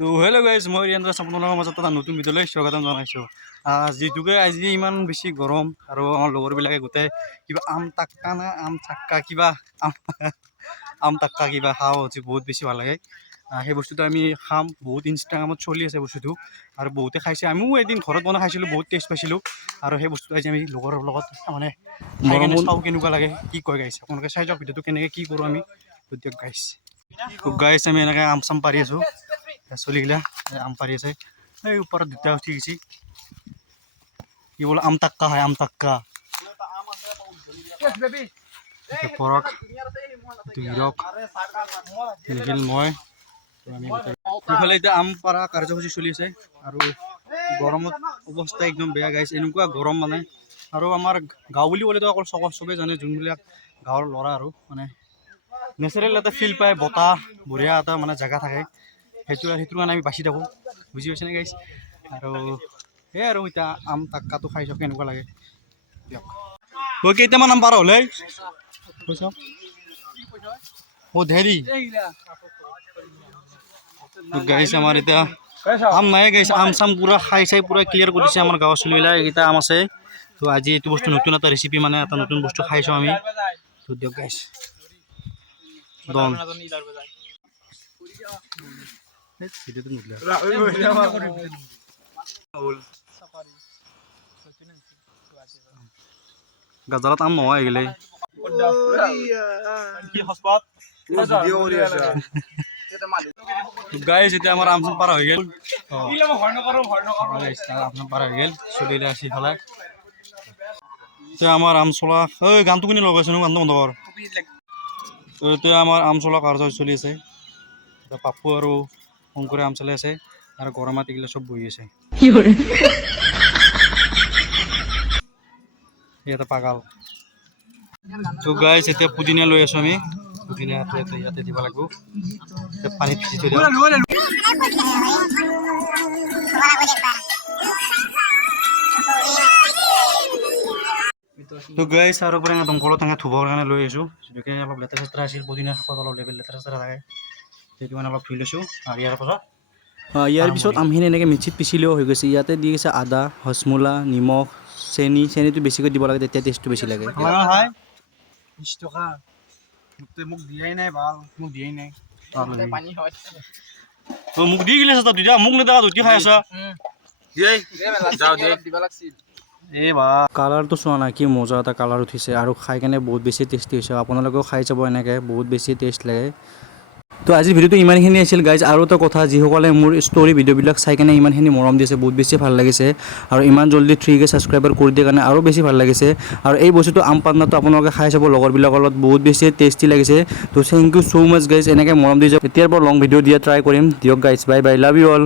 তো hello' guys মই ৰিয়ান্দ্ৰ আপোনালোকৰ মাজত এটা নতুন ভিডিঅ'লৈ স্বাগতম জনাইছোঁ। যিহেতুকে আজি ইমান বেছি গৰম আৰু আমাৰ লগৰবিলাকে গোটেই কিবা আম টাক্কা না আম চাক্কা কিবা আম আম টাক্কা কিবা খাওঁ যি বহুত বেছি ভালো লাগে। সেই বস্তুটো আমি খাম বহুত ইনষ্টাগ্ৰামত চলি আছে বস্তুটো আৰু বহুতে খাইছে। আমিও এদিন ঘৰত বনাই খাইছিলোঁ বহুত টেষ্ট পাইছিলোঁ আৰু সেই বস্তুটো আজি আমি লগৰৰ লগত মানে চাওঁ কেনেকুৱা লাগে কি কয় গাইছে আপোনালোকে চাই যাওক ভিডিঅ'টো কেনেকৈ কি কৰোঁ আমি। গাইছ গাইছ আমি এনেকৈ আম চাম পাৰি আছোঁ। চলিগিলা আম পাৰি আছে এই ওপৰত দুটা উঠি গৈছে কি বোলে আম টাক্কা হয় আম টাক্কা পৰক মই ইফালে এতিয়া আম পাৰা কাৰ্যসূচী চলি আছে আৰু গৰমত অৱস্থা একদম বেয়া গাইছে এনেকুৱা গৰম মানে আৰু আমাৰ গাঁও বুলি ক'লেতো অকল চব চবেই জানে যোনবিলাক গাঁৱৰ ল'ৰা আৰু মানে নেচাৰেল এটা ফিল পায় বতাহ বঢ়িয়া এটা মানে জেগা থাকে সেইটো সেইটোৰ কাৰণে আমি বাচি থাকোঁ। বুজি পাইছেনে গাইছ আৰু সেয়াই আৰু এতিয়া আম টাক্কাটো খাই চাওক কেনেকুৱা লাগে। দিয়ক। ঐ কেইটামান আম পাৰ হ'লে পইচা অ' ধেৰি। গাইছ আমাৰ এতিয়া আম নাই গাইছ আম চাম পূৰা খাই চাই পূৰা ক্লিয়াৰ কৰি দিছে আমাৰ গাঁৱৰ চলিবিলাক এইকেইটা আম আছে। তো আজি এইটো বস্তু নতুন এটা ৰেচিপি মানে এটা নতুন বস্তু খাইছোঁ আমি। তো দিয়ক গাইছ দন এই ভিডিঅ'টো নুলিয়া গাজাৰত আম নোহোৱা হৈ গ'লে গাইজ এতিয়া আমাৰ আম চাম পাৰা হৈ গ'ল। আম চাম পাৰা হৈ গ'ল। চলিলে আছে ইফালে এতিয়া আমাৰ আম চলা ঐ গানটো কোনে লগাইছে নো? গানটো বন্ধ কৰ। তো এতিয়া আমাৰ আমচলা কাৰ্য চলি আছে? পাপু আৰু শংকৰে আম চলাই আছে আৰু গৰমত এইগিলা চব বহি আছে। ইয়াতে পাগাল। তো গাইজ এতিয়া পুদিনা লৈ আছোঁ আমি। পুদিনাটো এতিয়া ইয়াতে দিব লাগিব। পানীত ভিজি থৈ তো গাইজ আৰু পৰা দমকলত টেঙা থুবৰ কাৰণে লৈ আহিছোঁ যিটোকে অলপ লেতেৰা চেতেৰা আছিল পুদিনা শাকত অলপ লেবেল লেতেৰা চেতেৰা থাকে। সেইটো কাৰণে অলপ ধুই লৈছোঁ। আৰু ইয়াৰ পাছত ইয়াৰ পিছত আমখিনি এনেকৈ মিক্সিত পিচিলেও হৈ গৈছে। ইয়াতে দি গৈছে আদা হজমোলা নিমখ চেনি। চেনিটো বেছিকৈ দিব লাগে তেতিয়া টেষ্টটো বেছি লাগে। বিশ টকা। মোক দিয়াই নাই ভালো মোক দিয়াই নাই। মোক দি গেলি আছে তই দুটা মোক নেদা দুটি খাই আছা। কালাৰটো চোৱা নাই কি মজা এটা কালাৰ উঠিছে। আৰু খাই কেনে বহুত বেছি টেষ্টি হৈছে। আপোনালোকেও খাই চাব এনেকৈ। বহুত বেছি টেষ্ট লাগে। তো আজিৰ ভিডিঅ'টো ইমানখিনি আছিল গাইজ আৰু এটা কথা, যিসকলে মোৰ ষ্টৰি ভিডিঅ'বিলাক চাই কেনে ইমানখিনি মৰম দিছে, বহুত বেছি ভালো লাগিছে। আৰু ইমান জল্দি থ্ৰী কে ছাবস্ক্ৰাইবাৰ কৰি দিয়ে কাৰণে আৰু বেছি ভালো লাগিছে। আৰু এই বস্তুটো আম পান্নাটো আপোনালোকে খাই চাব, লগৰবিলাকৰ লগত বহুত বেছি টেষ্টি লাগিছে। তো thank you so' much guys এনেকৈ মৰম দি যাওক। এতিয়াৰ পৰা লং ভিডিঅ' দিয়া ট্ৰাই কৰিম। দিয়ক guys bye bye love you all